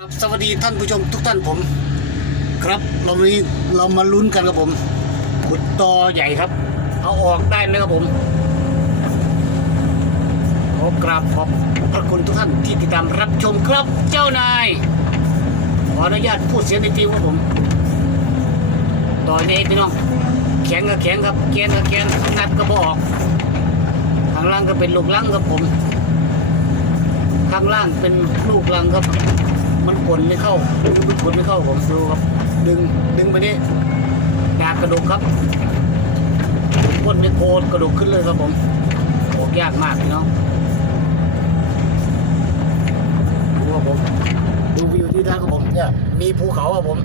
ครับสวัสดีท่านผู้ชมทุกท่านผม ครับเราวันนี้เรามาลุ้นกันครับผมขุดตอใหญ่ครับ เอาออกได้ไหมครับผมขอกราบขอบพระคุณทุกท่านที่ติดตามรับชมครับเจ้านายขออนุญาตพูดเสียงในทีครับผมต่อนี้พี่น้องแข็งก็แข็งครับแกนก็แกนงัดก็บออกข้างล่างก็เป็นลูกลังครับผม ข้างล่างเป็นลูกลังครับ มันกลนไม่เข้าดึงมันกลนไม่เข้าผมดูครับ ดึงดึงไปนี่ดากกระดูกครับก้นไม่โคนกระดูกขึ้นเลยครับผมออกยากมากพี่น้องดูครับผมดูวิวที่ด้านครับผมเนี่ยมีภูเขาครับผม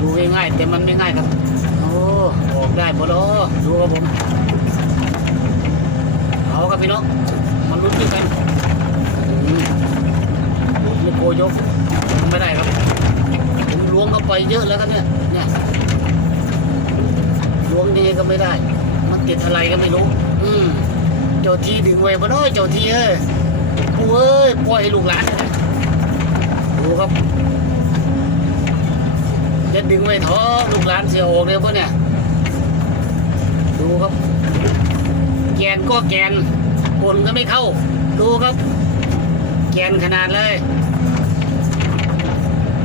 ดูง่ายๆแต่มันไม่ง่ายครับ โอ้ออกได้หมดแล้วดูครับผม เอาครับพี่น้องมันลุ้นด้วยกันอืมลุ้นไม่โกยกไม่ได้ครับผมล้วงเข้าไปเยอะแล้วครับเนี่ยเนี่ยล้วงยังไงก็ไม่ได้ มันติดอะไรก็ไม่รู้ อืมเจ้าที่ดึงไว้บ่น้อยเจ้าที่เอ้ยกูเอ้ยปล่อยลูกหลานดูครับจะดึงไว้ท้อลูกหลานเสียออกเลยปะเนี่ยดูครับ แกนก็แกนกลก็ไม่เข้า ดูครับ แกนขนาดเลย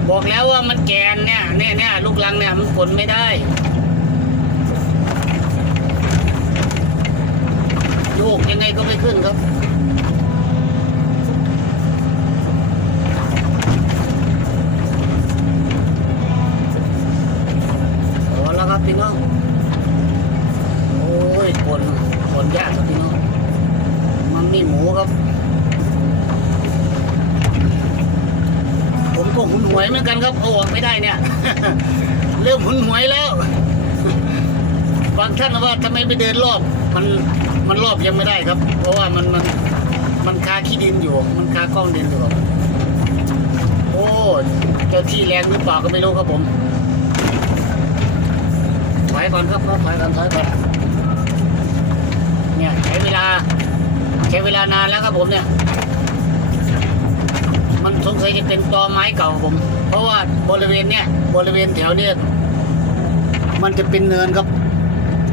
บอกแล้วว่ามันแกนเนี่ยเนี่ยเนี่ยลูกลังเนี่ยมันกลไม่ได้โยกยังไงก็ไม่ขึ้นครับเอแล้วครับพี่น้องโอ้ยคน นยากครับพี่น้องมันมีหมูครับ ผมก็หุนหวยเหมือนกันครับเอาออกไม่ได้เนี่ย เริ่มหุนหวยแล้ว บางท่านว่าทำไมไปเดินรอบ มันมันรอบยังไม่ได้ครับ เพราะว่ามันมันมันคาขี้ดินอยู่ มันคากล้องดินอยู่โอ้เจ้าที่แรงหรือเปล่าก็ไม่รู้ครับผมถอยก่อนครับถอยก่อนถอยก่อน เนี่ยใช้เวลา ใช้เวลานานแล้วครับผมเนี่ย มันสงสัยจะเป็นตอไม้เก่าผม เพราะว่าบริเวณเนี่ยบริเวณแถวเนี่ยมันจะเป็นเนินครับ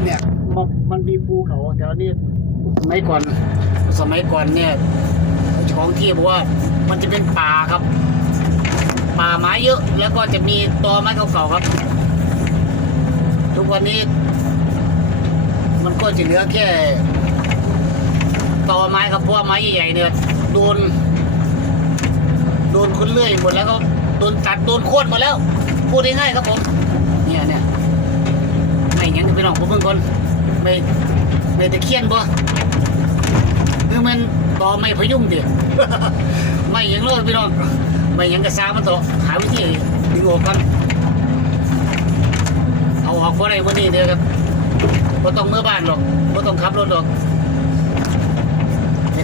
เนี่ยมันมันมีภูเขาแถวนี้สมัยก่อน สมัยก่อนเนี่ยของที่บอกว่ามันจะเป็นป่าครับ ป่าไม้เยอะ แล้วก็จะมีตอไม้เก่าๆครับ ทุกวันนี้มันก็จะเหลือแค่ ต่อไม้ครับเพราะว่าไม้ใหญ่ๆเนี่ยโดน โดนคนเลื่อยหมดแล้วก็โดนตัดโดนโค่นหมาแล้ว พูดง่ายๆครับผม เนี่ยเนี่ยไม่งั้นพี่น้องผมเพิ่งคนไม่ไม่ตะเคียนบ่คือมันต่อไม่พยุงดิไม่ยังเลยพี่น้องไม่ยังกระซามันต่อหาวิธีดึงออกกันเอาออกเพราะอะไรวันนี้เดียวครับบ่ต้องเมื่อบ้านหรอกบ่ต้องขับรถหรอก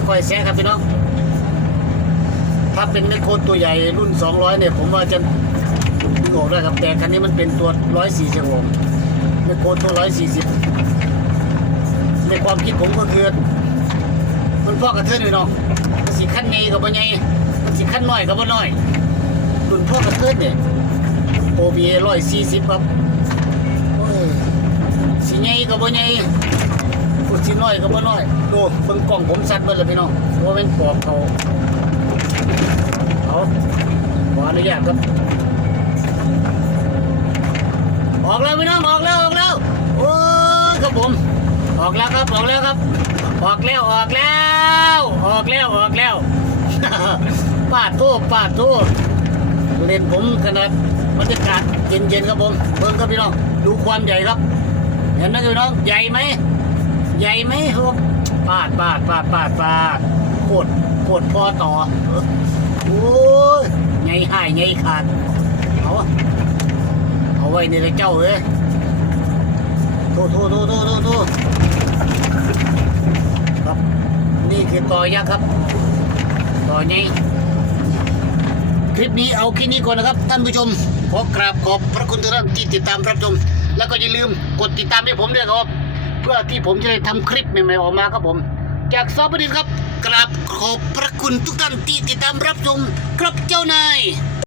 ค่อยแซะครับพี่น้อง ถ้าเป็นแมคโครตัวใหญ่รุ่น 200 เนี่ย ผมว่าจะดึงออกได้ครับ แต่คันนี้มันเป็นตัว 140ผมแมคโครตัว 140 ในความคิดผมก็คือ มันพ่อกระเทือนพี่น้องมันสิขั้นใหญ่กับบ่ใหญ่มันสิขั้นน้อยกับบ่น้อย รุ่นพ่อกระเทือนเนี่ย OBA 140ครับโอ้ยสิใหญ่ก็บ่ใหญ่ พูดสิน้อยก็บ่น้อยดูเบิ่งกล้องผมชัดเบิดเลยพี่น้องว่าเป็นปอบเขาเอาขออนุญาตครับออกแล้วพี่น้องออกแล้วออกแล้วโอ้ครับผม ออกแล้วครับออกแล้วครับ ออกแล้วออกแล้ว ออกแล้วออกแล้วปาดโทษปาดโทษเล่นผมขนาดบรรยากาศเย็นๆครับผมเบิ่งครับพี่น้องดูความใหญ่ครับ เห็นไหมพี่น้องใหญ่ไหม ใหญ่ไหมครับปาดปาดปาดปาดปาดโคตรโคตรพอต่อโอ้ยไงหายไงขาดเอาอะเอาไว้ในเลยเจ้าเอ้ยโทษโทษโทษโทษโทษครับ นี่คือต่อยักษ์ครับ ต่อไงคลิปนี้เอาแค่นี้ก่อนนะครับท่านผู้ชมขอกราบขอบพระคุณทุกท่านที่ติดตามรับชม แล้วก็อย่าลืมกดติดตามให้ผมด้วยครับ พื่อที่ผมจะได้ทำคลิปใหม่ๆออกมาครับผม จากซอประดิษฐ์ครับกราบขอบพระคุณทุกท่านที่ติดตามรับชมครับเจ้านาย